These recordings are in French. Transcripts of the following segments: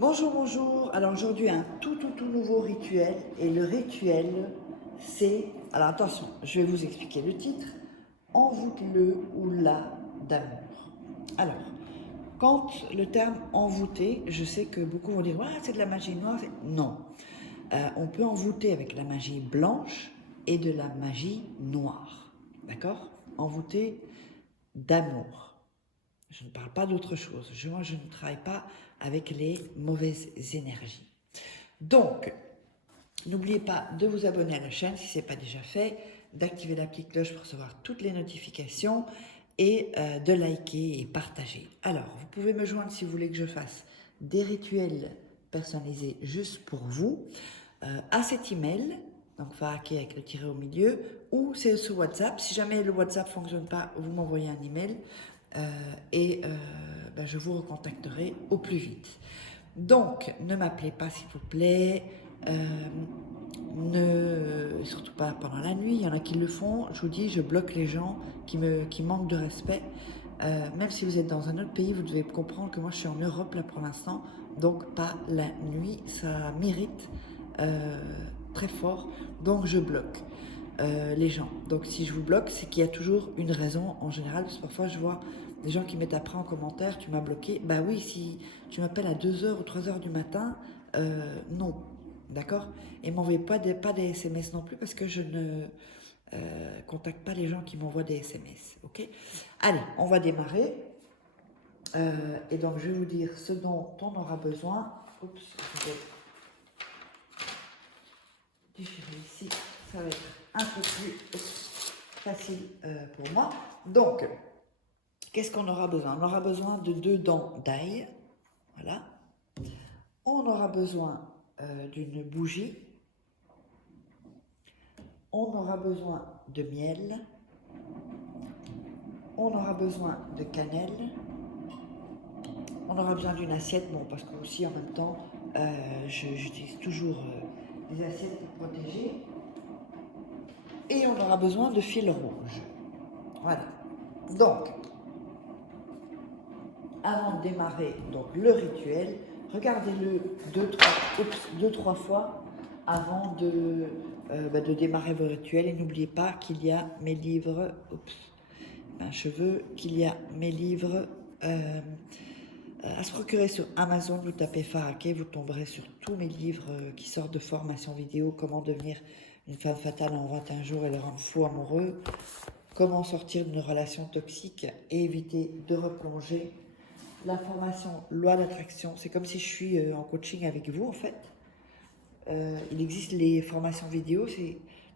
Bonjour, bonjour. Alors aujourd'hui, un tout nouveau rituel. Et le rituel, c'est... Alors attention, je vais vous expliquer le titre. Envoûte-le ou la d'amour. Alors, quand le terme envoûter, je sais que beaucoup vont dire ouais, c'est de la magie noire. Non. On peut envoûter avec la magie blanche et de la magie noire. D'accord? Envoûter d'amour. Je ne parle pas d'autre chose. Moi, je ne travaille pas avec les mauvaises énergies. Donc, n'oubliez pas de vous abonner à la chaîne si ce n'est pas déjà fait, d'activer la petite cloche pour recevoir toutes les notifications et de liker et partager. Alors, vous pouvez me joindre si vous voulez que je fasse des rituels personnalisés juste pour vous à cet email, donc Fahaké avec le tiret au milieu, ou c'est sur WhatsApp. Si jamais le WhatsApp ne fonctionne pas, vous m'envoyez un email je vous recontacterai au plus vite. Donc, ne m'appelez pas s'il vous plaît, surtout pas pendant la nuit, il y en a qui le font, je vous dis, je bloque les gens qui manquent de respect. Même si vous êtes dans un autre pays, vous devez comprendre que moi je suis en Europe là pour l'instant, donc pas la nuit, ça mérite très fort, donc je bloque les gens. Donc si je vous bloque, c'est qu'il y a toujours une raison en général, parce que parfois je vois des gens qui mettent après en commentaire, tu m'as bloqué. Bah oui, si tu m'appelles à 2h ou 3h du matin, non, d'accord. Et m'envoyez pas des SMS non plus, parce que je ne contacte pas les gens qui m'envoient des SMS, ok. Allez, on va démarrer. Et donc je vais vous dire ce dont on aura besoin. Oups, je vais déchirer ici, ça va être un peu plus facile pour moi. Donc, qu'est-ce qu'on aura besoin? On aura besoin de 2 dents d'ail, voilà. On aura besoin d'une bougie. On aura besoin de miel. On aura besoin de cannelle. On aura besoin d'une assiette, bon, parce que aussi en même temps, j'utilise toujours des assiettes pour protéger. Et on aura besoin de fil rouge. Voilà. Donc, avant de démarrer donc, le rituel, regardez-le 2-3 fois avant de démarrer vos rituels. Et n'oubliez pas qu'il y a mes livres, qu'il y a mes livres à se procurer sur Amazon. Vous tapez Fahaké, vous tomberez sur tous mes livres qui sortent de formation vidéo, comment devenir une femme fatale en 21 jours et le rendre fou amoureux, comment sortir d'une relation toxique et éviter de replonger. La formation loi d'attraction, c'est comme si je suis en coaching avec vous en fait. Il existe les formations vidéo, de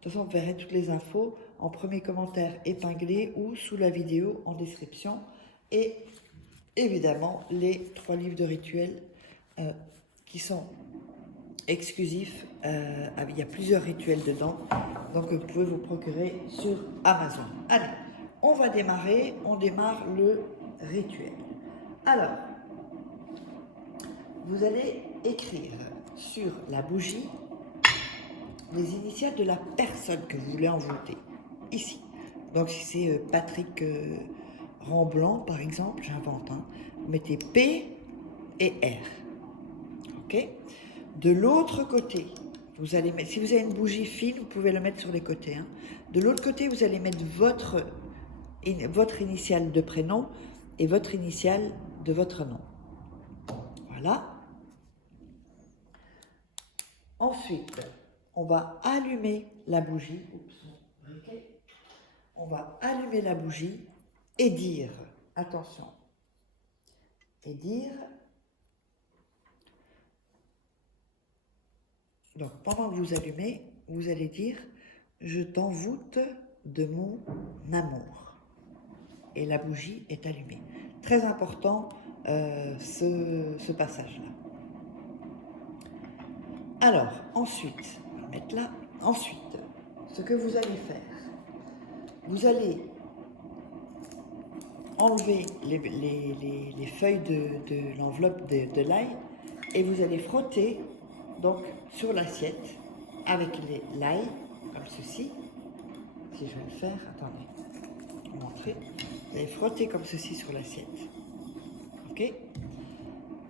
toute façon vous verrez toutes les infos en premier commentaire épinglé ou sous la vidéo en description. Et évidemment les 3 livres de rituels qui sont exclusifs. Il y a plusieurs rituels dedans, donc vous pouvez vous procurer sur Amazon. Allez, on va démarrer, on démarre le rituel. Alors, vous allez écrire sur la bougie les initiales de la personne que vous voulez envoûter, ici. Donc si c'est Patrick Remblanc, par exemple, j'invente, hein, vous mettez P et R, ok. De l'autre côté, vous allez mettre, si vous avez une bougie fine, vous pouvez la mettre sur les côtés, hein. De l'autre côté, vous allez mettre votre initiale de prénom et votre initiale de votre nom. Voilà. Ensuite, on va allumer la bougie. On va allumer la bougie et dire, attention, et dire, donc pendant que vous allumez, vous allez dire, je t'envoûte de mon amour. Et la bougie est allumée. Très important ce passage-là. Alors, ensuite, on va le mettre là. Ensuite, ce que vous allez faire, vous allez enlever les feuilles de l'enveloppe de l'ail et vous allez frotter donc sur l'assiette avec l'ail, comme ceci. Si je vais le faire, attendez, je vais vous montrer. Vous allez frotter comme ceci sur l'assiette. Ok.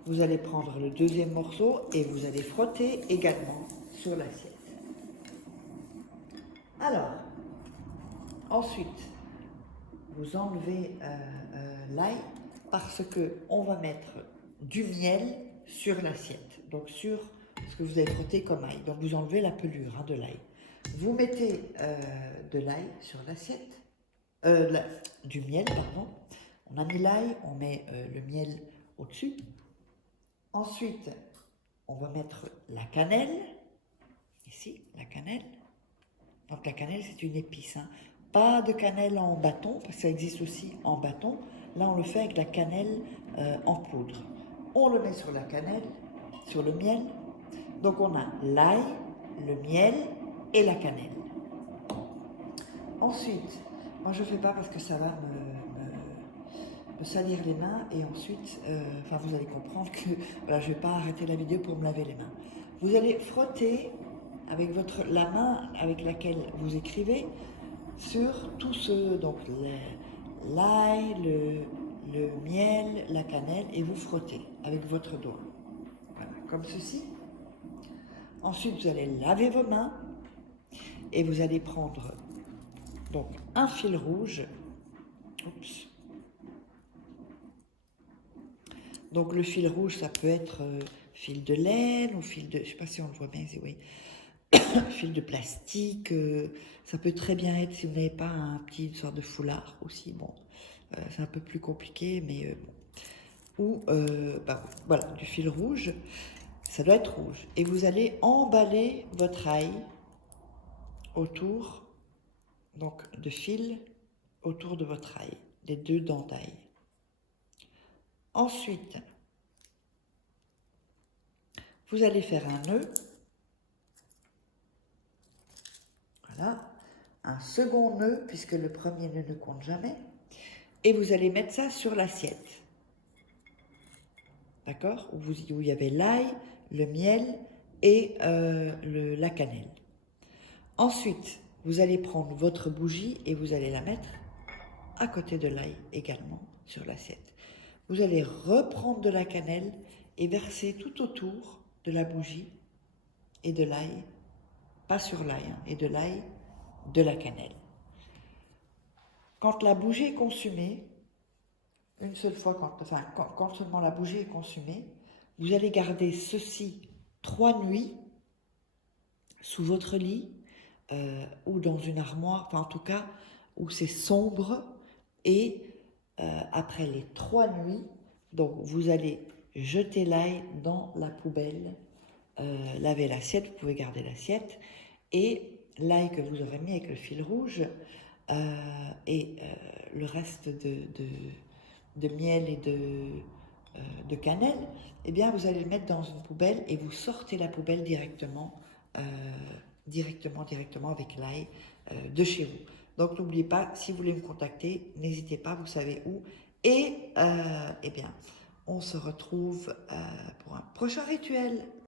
vous allez prendre le deuxième morceau et vous allez frotter également sur l'assiette. Alors, ensuite, vous enlevez l'ail parce qu'on va mettre du miel sur l'assiette, donc sur ce que vous avez frotté comme ail. Donc vous enlevez la pelure de l'ail. Vous mettez de l'ail sur l'assiette, du miel, pardon. On a mis l'ail, on met le miel au-dessus. Ensuite, on va mettre la cannelle, ici, la cannelle. Donc la cannelle, c'est une épice. Hein. Pas de cannelle en bâton, parce que ça existe aussi en bâton. Là, on le fait avec la cannelle en poudre. On le met sur la cannelle, sur le miel. Donc on a l'ail, le miel et la cannelle. Ensuite, moi je ne fais pas parce que ça va me salir les mains et ensuite, vous allez comprendre que voilà, je ne vais pas arrêter la vidéo pour me laver les mains. Vous allez frotter avec la main avec laquelle vous écrivez sur tout ce, donc l'ail, le miel, la cannelle et vous frottez avec votre doigt. Voilà, comme ceci. Ensuite, vous allez laver vos mains et vous allez prendre donc un fil rouge. Oups. Donc le fil rouge, ça peut être fil de laine ou fil de, je ne sais pas si on le voit bien, oui, fil de plastique. Ça peut très bien être si vous n'avez pas un petit sorte de foulard aussi. Bon, c'est un peu plus compliqué, mais bon. Ou voilà, du fil rouge. Ça doit être rouge. Et vous allez emballer votre ail autour, donc de fil autour de votre ail, les deux dents d'ail. Ensuite, vous allez faire un nœud. Voilà. Un second nœud, puisque le premier nœud ne compte jamais. Et vous allez mettre ça sur l'assiette. D'accord, où il y avait l'ail, le miel et la cannelle. Ensuite, vous allez prendre votre bougie et vous allez la mettre à côté de l'ail également sur l'assiette. Vous allez reprendre de la cannelle et verser tout autour de la bougie et de l'ail, pas sur l'ail, hein, et de l'ail, de la cannelle. Quand la bougie est consumée, une seule fois, quand seulement la bougie est consumée, vous allez garder ceci 3 nuits sous votre lit ou dans une armoire, en tout cas où c'est sombre. Et après les 3 nuits, donc vous allez jeter l'ail dans la poubelle, laver l'assiette, vous pouvez garder l'assiette, et l'ail que vous aurez mis avec le fil rouge et le reste de miel et de cannelle, eh bien vous allez le mettre dans une poubelle et vous sortez la poubelle directement avec l'ail de chez vous. Donc n'oubliez pas, si vous voulez me contacter, n'hésitez pas, vous savez où. Et eh bien, on se retrouve pour un prochain rituel.